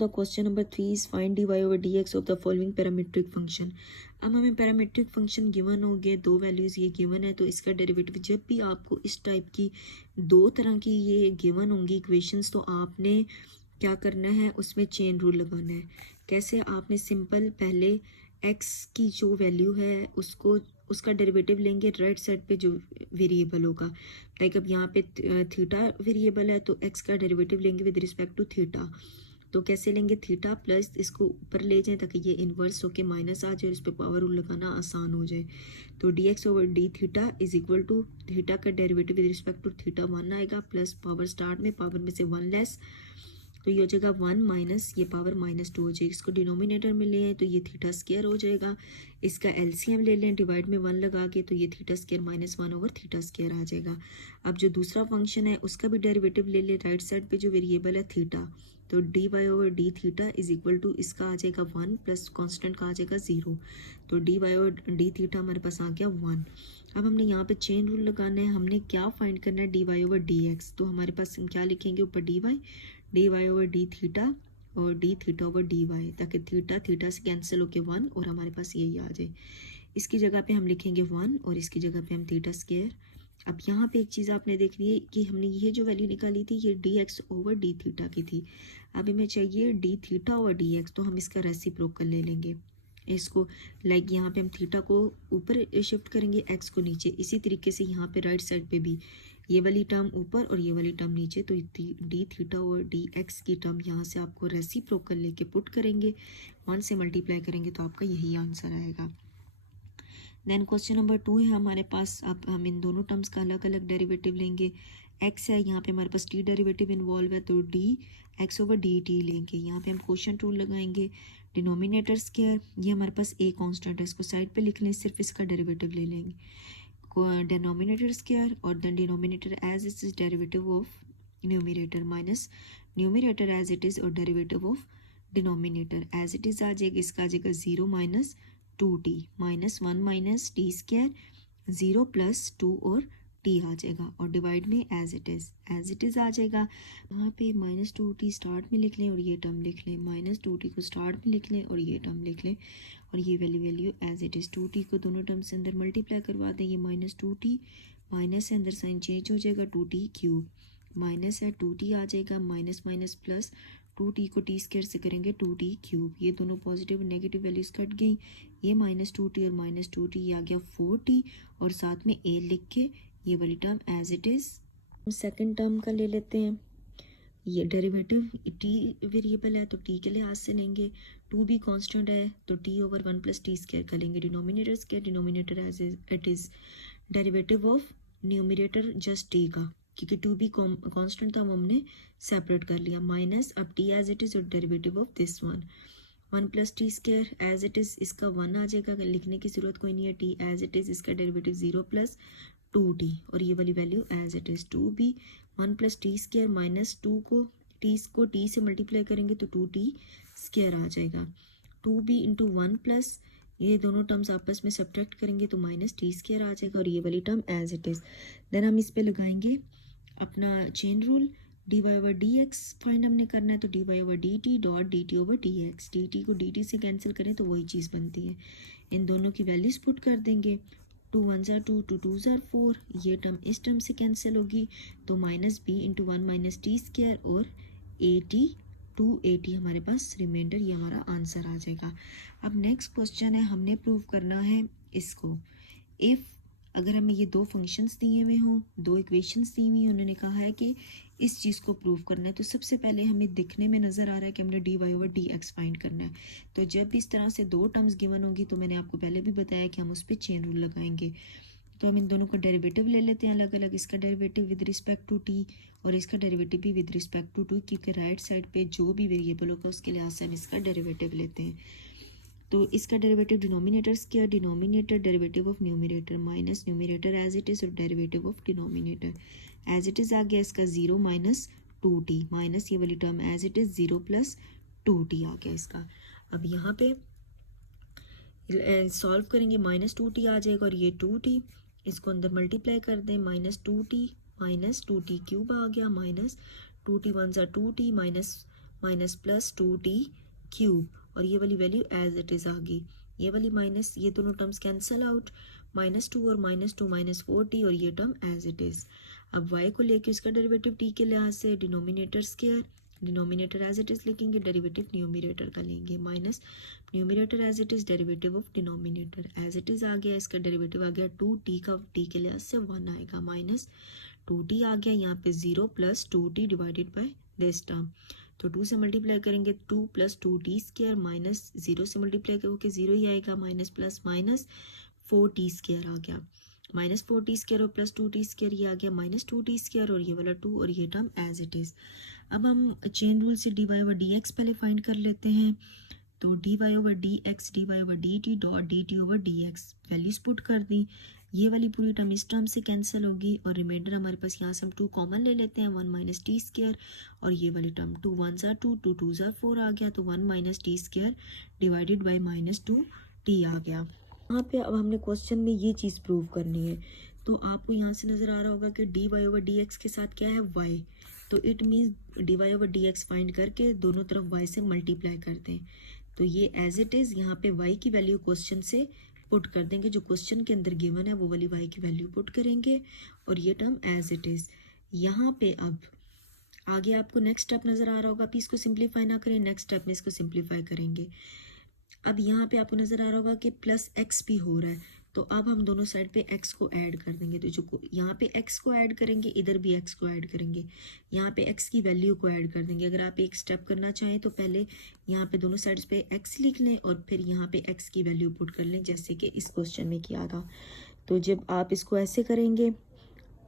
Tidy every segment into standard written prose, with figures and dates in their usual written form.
The question number 3 is find dy over dx of the following parametric function. अब हमें parametric function given हो गए, दो values ये गिवन है, तो इसका डेरिवेटिव जब भी आपको इस टाइप की दो तरह की ये गिवन होंगी इक्वेशंस, तो आपने क्या करना है, उसमें चेन रूल लगाना है। कैसे? आपने सिंपल पहले x की जो वैल्यू है उसको उसका डेरिवेटिव लेंगे राइट साइड पे जो वेरिएबल होगा। लाइक अब यहाँ पे थीटा वेरिएबल है तो x का डेरिवेटिव लेंगे विद रिस्पेक्ट टू थीटा। तो कैसे लेंगे? थीटा प्लस इसको ऊपर ले जाएं ताकि ये इन्वर्स होके माइनस आ जाए और इस पर पावर रूल लगाना आसान हो जाए। तो d x over d theta is equal to theta का derivative with respect to theta 1 आएगा, प्लस पावर स्टार्ट में पावर में से 1 लेस, तो ये हो जाएगा 1 माइनस ये पावर -2 हो जाएगी। इसको डिनोमिनेटर में ले आए तो ये थीटा स्क्वायर हो जाएगा। इसका एलसीएम ले लें डिवाइड में 1 लगा के, तो ये theta square -1 over theta square आ जाएगा। अब जो दूसरा फंक्शन है उसका भी डेरिवेटिव ले ले, राइट साइड पे जो वेरिएबल है थीटा, तो d y over d theta is equal to इसका आ जाएगा 1 प्लस कॉन्स्टेंट का आ जाएगा 0। तो d y over d theta हमारे पास आ गया 1। अब हमने यहाँ पे चेन रूल लगाना है, हमने क्या फाइंड करना है? D y over d x. तो हमारे पास हम क्या लिखेंगे ऊपर? D y over d theta और d theta over d y, ताकि थीटा थीटा से कैंसिल होके 1 और हमारे पास यही आ जाए। इसकी जगह पे हम लिखेंगे 1 और इसकी जगह पे हम थीटा स्क्वायर। अब यहाँ पे एक चीज़ आपने देखनी है कि हमने ये जो वैल्यू निकाली थी ये D x over d theta की थी। अब हमें चाहिए D theta over d x, तो हम इसका रेसिप्रोकल ले लेंगे इसको। लाइक यहाँ पे हम थीटा को ऊपर शिफ्ट करेंगे, एक्स को नीचे। इसी तरीके से यहाँ पे राइट साइड पे भी ये वाली टर्म ऊपर और ये वाली टर्म नीचे, तो डी थीटा और डी एक्स की टर्म यहाँ से आपको रेसिप्रोकल लेके पुट करेंगे, 1 से मल्टीप्लाई करेंगे तो आपका यही आंसर आएगा। देन क्वेश्चन नंबर 2 है हमारे पास। अब हम इन दोनों टर्म्स का अलग अलग डेरिवेटिव लेंगे। x है, यहाँ पे हमारे पास t डेरिवेटिव इन्वॉल्व है, तो d x over d T लेंगे। यहाँ पे हम क्वोशिएंट रूल लगाएंगे। डिनोमिनेटर स्क्वायर, ये हमारे पास a कांस्टेंट है, इसको साइड पे लिख लें, सिर्फ इसका डेरिवेटिव ले लेंगे। डिनोमिनेटर स्क्वायर और then denominator as it is derivative of numerator minus numerator as it is और derivative of denominator as it is आ जाएगा। इसका आ जाएगा 0 minus 2t minus 1 minus t square 0 plus 2 और t आ जाएगा, और डिवाइड में एज इट इज़ आ जाएगा। वहाँ पे -2t स्टार्ट में लिख लें और ये टर्म लिख लें, -2t को स्टार्ट में लिख लें और ये टर्म लिख लें, और ये value as it is 2t को दोनों टर्म से अंदर मल्टीप्लाई करवा दें। ये -2t माइनस से अंदर साइन चेंज हो जाएगा, 2t क्यूब माइनस है 2t आ जाएगा, माइनस माइनस प्लस 2t को टी स्क्वायर से करेंगे 2t क्यूब। ये दोनों पॉजिटिव नेगेटिव वैल्यूज कट गई, ये -2t और -2t ये आ गया 4t, और साथ में a लिख के ये वाली term as it is. Second term का ले लेते हैं। ये डेरिवेटिव t वेरिएबल है तो t के लिहाज से लेंगे, 2 भी कांस्टेंट है तो t over 1 plus t square का लेंगे। Denominator square, denominator as it is derivative of numerator just t का, क्योंकि 2 भी कांस्टेंट था वो हमने सेपरेट कर लिया, माइनस अब t एज इट इज़ और derivative of this 1 plus t square as it is, इसका 1 आ जाएगा, लिखने की ज़रूरत कोई नहीं है। t एज इट इज़, इसका डेरिवेटिव 0 प्लस 2t और ये वाली वैल्यू एज इट इज़ 2 भी 1 प्लस टी स्क्वायर माइनस 2 को t से मल्टीप्लाई करेंगे तो 2t स्क्वायर आ जाएगा। 2b इंटू 1 प्लस ये दोनों टर्म्स आपस में सब्ट्रैक्ट करेंगे तो माइनस टी स्क्वायर आ जाएगा, और ये वाली term as it is. Then हम इस पे लगाएंगे अपना chain rule. D y over d x find हमने करना है, तो d y over d t dot d t over d x. D t को डी टी से कैंसिल करें तो वही चीज़ बनती है। इन दोनों की वैल्यूज पुट कर देंगे, 2 1 ज़ार 2 2 2 ज़ार 4, ये टर्म इस टर्म से कैंसिल होगी, तो minus b into 1 minus t square और 280 हमारे पास रिमाइंडर, ये हमारा आंसर आ जाएगा। अब नेक्स्ट क्वेश्चन है, हमने प्रूव करना है इसको। इफ़ अगर हमें ये दो फंक्शंस दिए हुए हों, दो इक्वेशंस दी हुई, उन्होंने कहा है कि इस चीज़ को प्रूव करना है, तो सबसे पहले हमें दिखने में नज़र आ रहा है कि हमने d y over d x find करना है। तो जब भी इस तरह से दो टर्म्स गिवन होंगी तो मैंने आपको पहले भी बताया कि हम उस पर चेन रूल लगाएंगे। तो हम इन दोनों का डेरिवेटिव ले लेते हैं अलग अलग, इसका derivative with respect to t और इसका डेरिवेटिव भी विद रिस्पेक्ट टू टू, क्योंकि राइट साइड पे जो भी वेरिएबल होगा उसके लिहाज से हम इसका डेरिवेटिव लेते हैं। तो इसका derivative denominator square, denominator derivative of numerator minus numerator as it is और derivative of denominator as it is आ गया। इसका 0 माइनस 2t माइनस ये वाली term as it is 0 plus 2t आ गया इसका। अब यहाँ पे सॉल्व करेंगे, -2t आ जाएगा और ये 2t, इसको अंदर मल्टीप्लाई कर दें, -2t क्यूब आ गया, माइनस 2t 1 ज़ा 2t minus minus plus 2t cube, और ये वाली वैल्यू एज इट इज़ आ गई, ये वाली माइनस, ये दोनों टर्म्स कैंसिल आउट, -2 और -2 -4t, और ये टर्म एज इट इज़। अब y को लेके उसका डेरिवेटिव t के लिहाज से denominator square, denominator as it is लिखेंगे, डेरिवेटिव न्यूमिनेटर का लेंगे, minus numerator as it is, derivative of denominator as it is आ गया, इसका डेरिवेटिव आ गया 2t का, t के लिहाज से 1 आएगा, माइनस 2t आ गया, यहाँ पे 0 plus 2t divided by this term, तो 2 से मल्टीप्लाई करेंगे 2 प्लस 2t स्क्वायर, माइनस 0 से मल्टीप्लाई करोगे 0 ही आएगा, minus plus minus 4t square आ गया, माइनस 4t स्क्वायर और प्लस 2t स्क्वायर, ये आ गया माइनस 2t स्क्वायर, और ये वाला 2, और ये टर्म एज इट इज़। अब हम चेन रूल से dy ओवर dx पहले फाइंड कर लेते हैं, तो dy over dx, dy over dt dot dt over dx, values put कर दी, ये वाली पूरी टर्म इस टर्म से कैंसिल होगी, और रिमाइंडर हमारे पास यहाँ से हम 2 कॉमन ले लेते हैं, 1 माइनस टी स्क्वायर, और ये वाली टर्म 2 1 ज़ा 2, 2 2 ज़ा 4 आ गया, तो 1 minus t square divided by -2t आ गया। यहाँ पे अब हमने क्वेश्चन में ये चीज़ प्रूव करनी है, तो आपको यहाँ से नज़र आ रहा होगा कि dy ओवर dx के साथ क्या है y, तो it means dy over dx find करके दोनों तरफ y से मल्टीप्लाई कर दें, तो ये एज इट इज़ यहाँ पे y की वैल्यू क्वेश्चन से पुट कर देंगे, जो क्वेश्चन के अंदर गिवन है वो वाली y की वैल्यू पुट करेंगे, और ये टर्म एज इट इज़। यहाँ पे अब आगे आपको नेक्स्ट स्टेप नज़र आ रहा होगा, इसको सिंप्लीफाई ना करें, नेक्स्ट स्टेप में इसको सिंप्लीफाई करेंगे। अब यहाँ पे आपको नज़र आ रहा होगा कि प्लस x भी हो रहा है, तो अब हम दोनों साइड पे x को ऐड कर देंगे, तो जो यहाँ पे x को ऐड करेंगे, इधर भी x को ऐड करेंगे, यहाँ पे x की वैल्यू को ऐड कर देंगे। अगर आप एक स्टेप करना चाहें तो पहले यहाँ पे दोनों साइड्स पे x लिख लें, और फिर यहाँ पे x की वैल्यू पुट कर लें, जैसे कि इस क्वेश्चन में किया था। तो जब आप इसको ऐसे करेंगे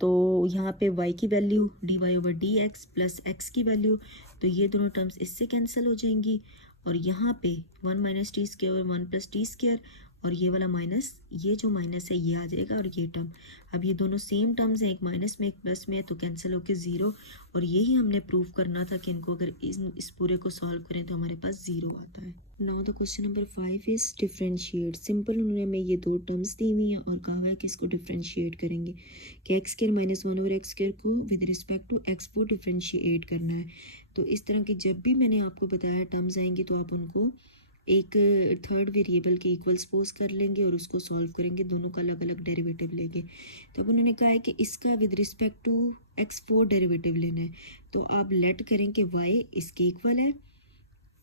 तो यहाँ पे y की value dy over dx plus x की वैल्यू, तो ये दोनों टर्म्स इससे कैंसिल हो जाएंगी, और यहाँ पे 1 माइनस टी स्क्वायर और 1 प्लस टी स्क्वायर, और ये वाला माइनस, ये जो माइनस है ये आ जाएगा, और ये टर्म, अब ये दोनों सेम टर्म्स हैं, एक माइनस में एक प्लस में है, तो कैंसिल होकर 0, और यही हमने प्रूव करना था कि इनको अगर इस पूरे को सॉल्व करें तो हमारे पास 0 आता है। Now the question number 5 is differentiate. Simple उन्होंने हमें ये दो टर्म्स दी हुई हैं और कहा है कि इसको डिफरेंशिएट करेंगे, कि x square minus 1 over x square को with respect to x4 differentiate करना है। तो इस तरह की जब भी मैंने आपको बताया टर्म्स आएंगे तो आप उनको एक थर्ड वेरिएबल के इक्वल सपोज कर लेंगे और उसको सॉल्व करेंगे, दोनों का अलग अलग डेरिवेटिव लेंगे। तो अब उन्होंने कहा है कि इसका with respect to x4 derivative लेना है, तो आप लेट करें कि y इसके इक्वल है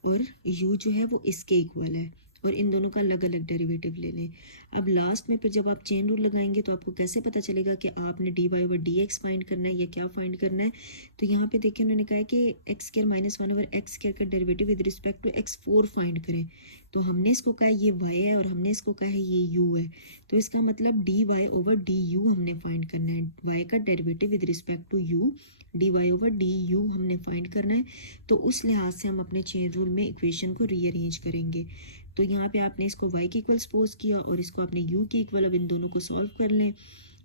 और u जो है वो इसके इक्वल है, और इन दोनों का अलग अलग डेरिवेटिव ले लें। अब लास्ट में फिर जब आप चेन रूल लगाएंगे तो आपको कैसे पता चलेगा कि आपने dy ओवर dx फाइंड करना है या क्या फाइंड करना है। तो यहाँ पे देखिए उन्होंने कहा है कि x square minus 1 over x square का derivative with respect to x4 find करें, तो हमने इसको कहा है ये y है और हमने इसको कहा है ये u है, तो इसका मतलब dy ओवर du हमने फाइंड करना है, y का derivative with respect to u, dy over du हमने फाइंड करना है। तो उस लिहाज से हम अपने चेन रूल में इक्वेशन को रीअरेंज करेंगे। तो यहाँ पे आपने इसको y के इक्वल सपोज किया और इसको आपने u के इक्वल, अब इन दोनों को सॉल्व कर लें।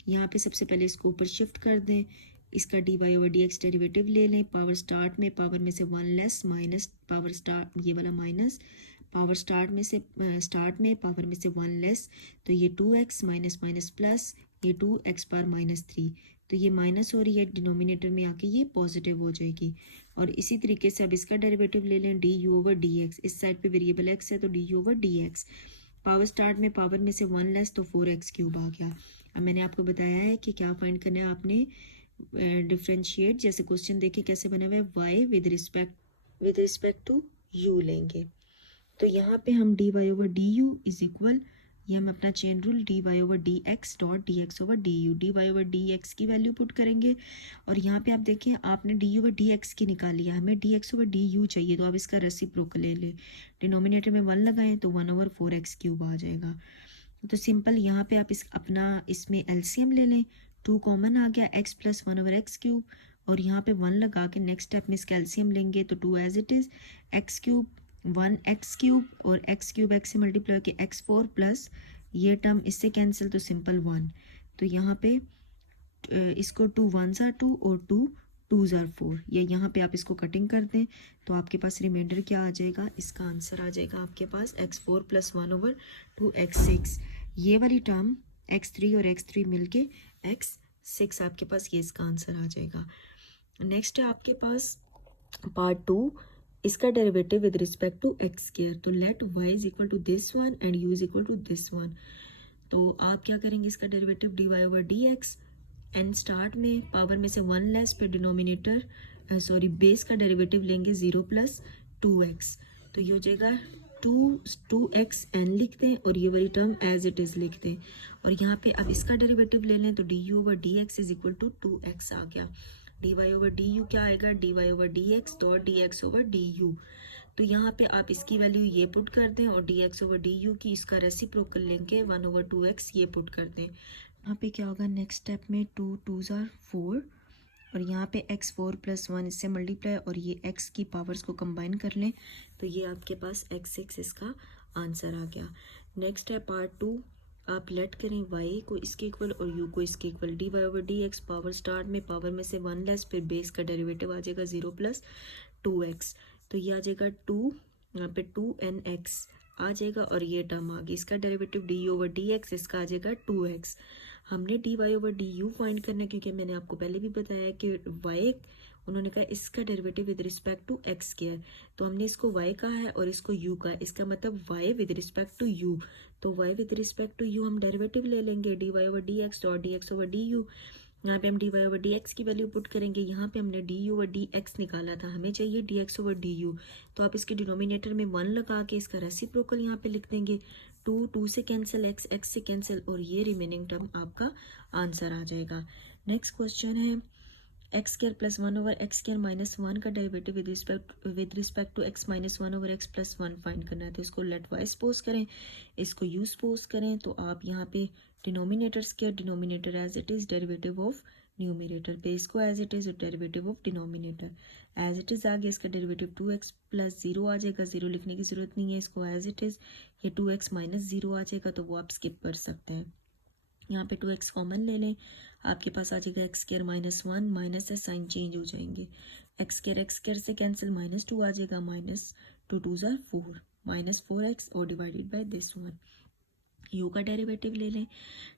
यहाँ पे सबसे पहले इसको ऊपर शिफ्ट कर दें, इसका dy ओवर dx डेरिवेटिव ले लें, पावर स्टार्ट में पावर में से 1 लेस माइनस पावर स्टार्ट, ये वाला माइनस पावर स्टार्ट में से स्टार्ट में पावर में से 1 लेस, तो ये 2x माइनस माइनस प्लस ये 2x पावर -3, तो ये माइनस हो रही है, डिनोमिनेटर में आके ये पॉजिटिव हो जाएगी। और इसी तरीके से अब इसका डेरिवेटिव ले लें d u over d x, इस साइड पे वेरिएबल x है तो D u over d x, power start में पावर में से 1 लेस तो 4x क्यूब आ गया। अब मैंने आपको बताया है कि क्या फाइंड करना है, आपने डिफ्रेंशिएट, जैसे क्वेश्चन देखिए कैसे बना हुआ है, y with respect to u लेंगे। तो यहाँ पे हम dy over d u is equal, ये हम अपना chain rule dy over d x dot d x over d u, d y over d x की वैल्यू पुट करेंगे, और यहाँ पे आप देखिए आपने डी ओवर डी एक्स की निकाली है, हमें d x over d u चाहिए, तो आप इसका रेसिप्रोकल ले लें, डिनोमिनेटर में 1 लगाएं तो 1 ओवर 4x क्यूब आ जाएगा। तो सिंपल यहाँ पे आप इसमें एलसीएम ले लें, 2 कॉमन आ गया, x plus 1 over x cube, और यहाँ पे 1 लगा के नेक्स्ट स्टेप में इसका एलसीएम लेंगे, तो 2 as it is, x cube 1x cube और x क्यूब x से मल्टीप्लाई के x4 प्लस ये टर्म इससे कैंसिल, तो सिंपल 1, तो यहाँ पे इसको 2 1 ज़ा 2 और 2 2 ज़ा 4, ये यहाँ पे आप इसको कटिंग कर दें तो आपके पास रिमाइंडर क्या आ जाएगा, इसका आंसर आ जाएगा आपके पास x4 प्लस 1 ओवर 2x6, ये वाली टर्म x3 और x3 मिलके x6 आपके पास, ये इसका आंसर आ जाएगा। नेक्स्ट है आपके पास पार्ट 2, इसका derivative with respect to x square, तो let y is equal to this one and u is equal to this one. तो आप क्या करेंगे, इसका derivative dy over dx, and start में पावर में से वन लेस, फिर डिनोमिनेटर सॉरी बेस का डेरिवेटिव लेंगे 0 प्लस 2x, तो ये हो जाएगा 2x n लिखते हैं और ये वाली टर्म एज इट इज़ लिखते हैं, और यहाँ पे अब इसका डेरिवेटिव ले लें तो du over dx is equal to 2x आ गया। dy ओवर du क्या आएगा, dy over dx dot dx over du, तो यहाँ पे आप इसकी वैल्यू ये पुट कर दें और dx ओवर du की इसका रेसिप्रोकल लेंगे 1 ओवर 2x ये पुट कर दें। यहाँ पे क्या होगा, नेक्स्ट स्टेप में 2 2s are 4 और यहाँ पे x 4 प्लस 1 इससे मल्टीप्लाई और ये x की पावर्स को कंबाइन कर लें तो ये आपके पास x6 इसका आंसर आ गया। नेक्स्ट है पार्ट 2, आप लेट करें y को इसके इक्वल और u को इसके equal, dy over dx power start में पावर में से वन लेस, फिर बेस का डेरिवेटिव आ जाएगा 0 प्लस 2x, तो ये आ जाएगा 2, यहाँ पे 2nx आ जाएगा और ये टर्म आ गई, इसका derivative d over d x, इसका आ जाएगा 2x। हमने d y over d u find करना है क्योंकि मैंने आपको पहले भी बताया कि y उन्होंने कहा इसका derivative with respect to x square, तो हमने इसको y कहा है और इसको u कहा है, इसका मतलब y with respect to u, तो y with respect to u हम डेरिवेटिव ले लेंगे d y over d x dot d x over d u. यहाँ पे हम d y over d x की वैल्यू पुट करेंगे, यहाँ पे हमने d u over d x निकाला था, हमें चाहिए d x over d u, तो आप इसके डिनोमिनेटर में 1 लगा के इसका रेसिप्रोकल यहाँ पे लिख देंगे, 2 से कैंसिल, x से कैंसिल और ये रिमेनिंग टर्म आपका आंसर आ जाएगा। नेक्स्ट क्वेश्चन है x square plus 1 over x square minus 1 का derivative with respect to x minus 1 over x plus 1 find करना है, तो इसको लेट वाई सपोज करें, इसको यू सपोज करें, तो आप यहाँ पे denominator square, denominator as it is, derivative of numerator पे इसको as it is, derivative of denominator as it is आ गया, इसका डेरिवेटिव 2x प्लस 0 आ जाएगा, 0 लिखने की जरूरत नहीं है, इसको एज इट इज, ये 2x माइनस 0 आ जाएगा, तो वो आप स्किप कर सकते हैं। यहाँ पे 2x कॉमन ले लें, आपके पास आ जाएगा एक्स स्क्वायर माइनस 1, माइनस से साइन चेंज हो जाएंगे, एक्स स्क्वायर से कैंसिल, माइनस 2 आ जाएगा, minus 2 2s are 4, minus 4x और divided by this one. U का डेरिवेटिव ले लें,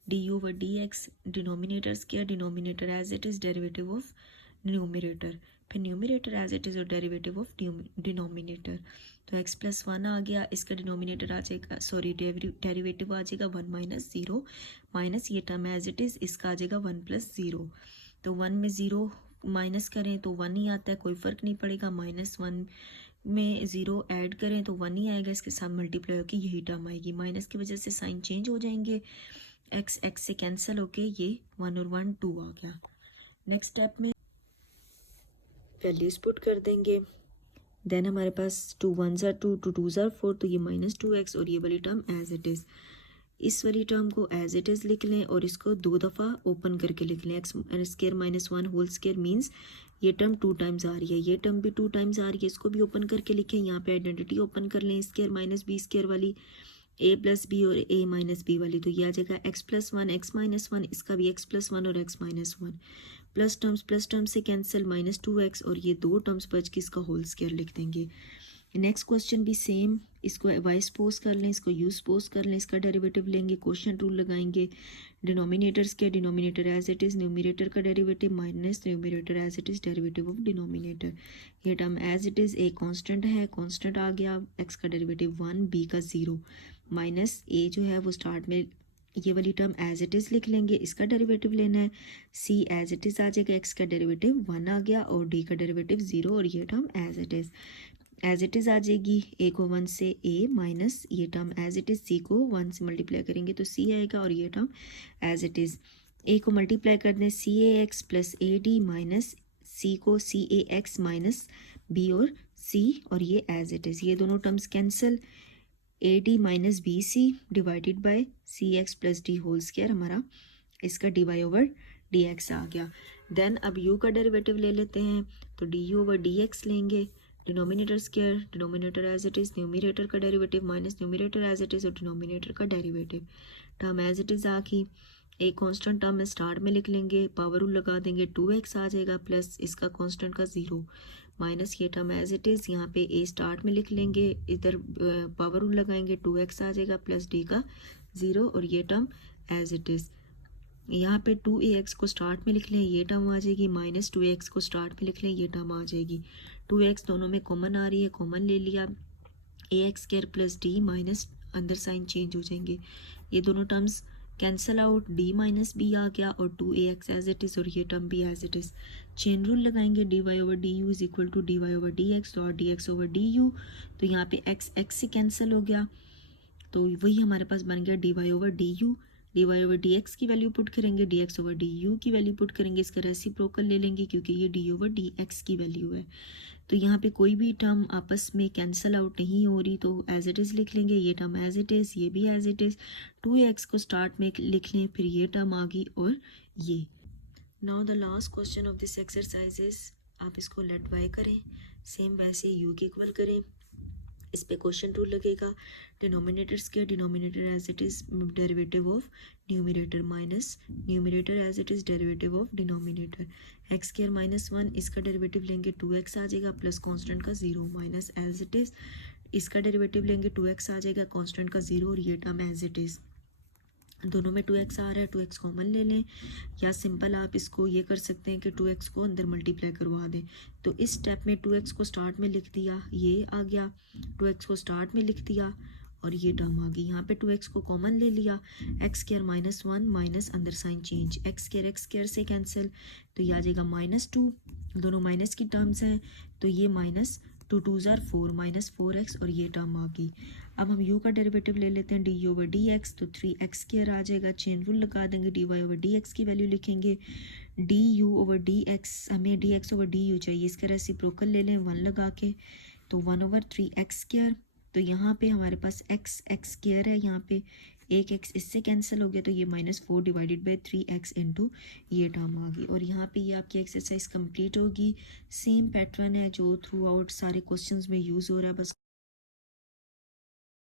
d u over d x, denominator square, denominator as it is, derivative of numerator, फिर न्यूमिनेटर एज इट इज और derivative of denominator, तो x plus 1 आ गया, इसका डिनोमिनेटर आ जाएगा सॉरी डेरिवेटिव आ जाएगा 1 माइनस 0, माइनस ये टर्म एज इट इज, इसका आ जाएगा 1 प्लस 0, तो 1 में 0 माइनस करें तो 1 ही आता है, कोई फ़र्क नहीं पड़ेगा, माइनस 1 में 0 ऐड करें तो 1 ही आएगा, इसके साथ मल्टीप्लाई होकर यही टर्म आएगी, माइनस की वजह से साइन चेंज हो जाएंगे, x से कैंसिल होके ये 1 और 1 2 आ गया। नेक्स्ट स्टेप में वैल्यूज पुट कर देंगे, देन हमारे पास 2 1s are 2, 2 2s are 4, तो ये माइनस 2x और ये वाली टर्म एज इट इज़, इस वाली टर्म को एज इट इज़ लिख लें और इसको 2 दफ़ा ओपन करके लिख लें, x square minus 1 whole square means ये टर्म 2 टाइम्स आ रही है, ये टर्म भी 2 टाइम्स आ रही है, इसको भी ओपन करके लिखें, यहाँ पे आइडेंटिटी ओपन कर लें, स्क्वायर माइनस बी स्क्वायर वाली, a प्लस बी और a माइनस बी वाली, तो ये आ जाएगा x प्लस 1 x माइनस 1, इसका भी x प्लस 1 और x माइनस 1, प्लस टर्म्स से कैंसिल, माइनस 2x और ये 2 टर्म्स बच के इसका होल स्क्वायर लिख देंगे। नेक्स्ट क्वेश्चन भी सेम, इसको y सपोज कर लें, इसको u सपोज कर लें, इसका डेरिवेटिव लेंगे, क्वोशिएंट रूल लगाएंगे, डिनोमिनेटर्स के denominator as it is, numerator का derivative minus numerator as it is, derivative of denominator, ये term as it is, a constant है, कांस्टेंट आ गया, x का डेरिवेटिव 1, b का 0, माइनस a जो है वो स्टार्ट में ये वाली टर्म एज इट इज़ लिख लेंगे, इसका डेरिवेटिव लेना है, c एज इट इज़ आ जाएगा, x का डेरिवेटिव 1 आ गया और d का डेरिवेटिव 0 और ये टर्म एज इट इज़ आ जाएगी, a को 1 से a माइनस ये term as it is, c को 1 से मल्टीप्लाई करेंगे तो c आएगा और ये term as it is, a को मल्टीप्लाई कर दें CAX plus AD minus c को CAX माइनस b और c और ये एज इट इज़, ये दोनों terms cancel, AD minus BC divided by CX plus D whole square, हमारा इसका dy ओवर dx आ गया। देन अब u का डेरिवेटिव ले लेते हैं, तो du ओवर dx लेंगे, denominator square, denominator as it is, numerator का derivative minus numerator as it is और डिनोमिनेटर का derivative, term as it is आ गई, एक कांस्टेंट टर्म में स्टार्ट में लिख लेंगे, पावर रूल लगा देंगे, 2x आ जाएगा प्लस इसका कांस्टेंट का 0, माइनस ये टर्म एज इट इज़, यहाँ पे a स्टार्ट में लिख लेंगे, इधर पावर रूल लगाएंगे, 2x आ जाएगा प्लस d का 0 और ये टर्म एज इट इज़, यहाँ पे 2ax को स्टार्ट में लिख लें, ये टर्म आ जाएगी, माइनस 2ax को स्टार्ट में लिख लें, ये टर्म आ जाएगी। 2x दोनों में कॉमन आ रही है, कॉमन ले लिया, ax square plus d minus अंदर साइन चेंज हो जाएंगे, ये दोनों terms cancel out, d minus b आ गया और 2ax एज इट इज़ और ये टर्म भी as it is. Chain rule लगाएंगे, dy over d u is equal to dy over d x और dx ओवर डी यू, तो यहाँ पे x से कैंसिल हो गया, तो वही हमारे पास बन गया dy over d u. D y over d x की वैल्यू पुट करेंगे, d x over d u की वैल्यू पुट करेंगे, इसका रेसिप्रोकल ले लेंगे क्योंकि ये डी ओवर डी एक्स की वैल्यू है। तो यहाँ पे कोई भी टर्म आपस में कैंसल आउट नहीं हो रही, तो एज इट इज़ लिख लेंगे, ये टर्म एज इट इज़, ये भी एज इट इज़। 2x को स्टार्ट में लिख लें, फिर ये टर्म आ गई और ये। Now the last question of this exercise is, आप इसको लेट बाय करें, सेम वैसे यू के इक्वल करें, इस पे क्वेश्चन रूल लगेगा, denominator square denominator as it is derivative of numerator minus numerator as it is derivative of denominator, x square minus 1 इसका डेरिवेटिव लेंगे 2x आ जाएगा प्लस कांस्टेंट का 0 माइनस एज इट इज़, इसका derivative लेंगे 2x आ जाएगा constant का 0 और ये टर्म एज इट इज़। दोनों में 2x आ रहा है, 2x कॉमन ले लें, या सिंपल आप इसको ये कर सकते हैं कि 2x को अंदर मल्टीप्लाई करवा दें। तो इस स्टेप में 2x को स्टार्ट में लिख दिया, ये आ गया, 2x को स्टार्ट में लिख दिया और ये टर्म आ गई। यहाँ पे 2x को कॉमन ले लिया, एक्स स्क्वायर माइनस 1 माइनस अंदर साइन चेंज, एक्स स्क्वायर से कैंसिल, तो ये आ जाएगा -2, दोनों माइनस की टर्म्स हैं, तो ये माइनस 2 2 ज़ार 4 माइनस 4x और ये टर्म आ गई। अब हम u का डेरिवेटिव ले लेते हैं, डी ओवर डी एक्स, तो 3x स्क्वायर आ जाएगा, चेन रूल लगा देंगे, d y over d x की वैल्यू लिखेंगे, d u over d x, हमें d x over d u चाहिए, इसका रेसिप्रोकल ले लें 1 लगा के, तो 1 ओवर 3x स्क्वायर, तो यहाँ पे हमारे पास x स्क्वायर है, यहाँ पे एक x इससे कैंसिल हो गया, तो ये -4 डिवाइडेड बाई 3x इंटू ये टर्म आ गई। और यहाँ पे ये आपकी एक्सरसाइज कंप्लीट होगी। सेम पैटर्न है जो थ्रू आउट सारे क्वेश्चंस में यूज़ हो रहा है, बस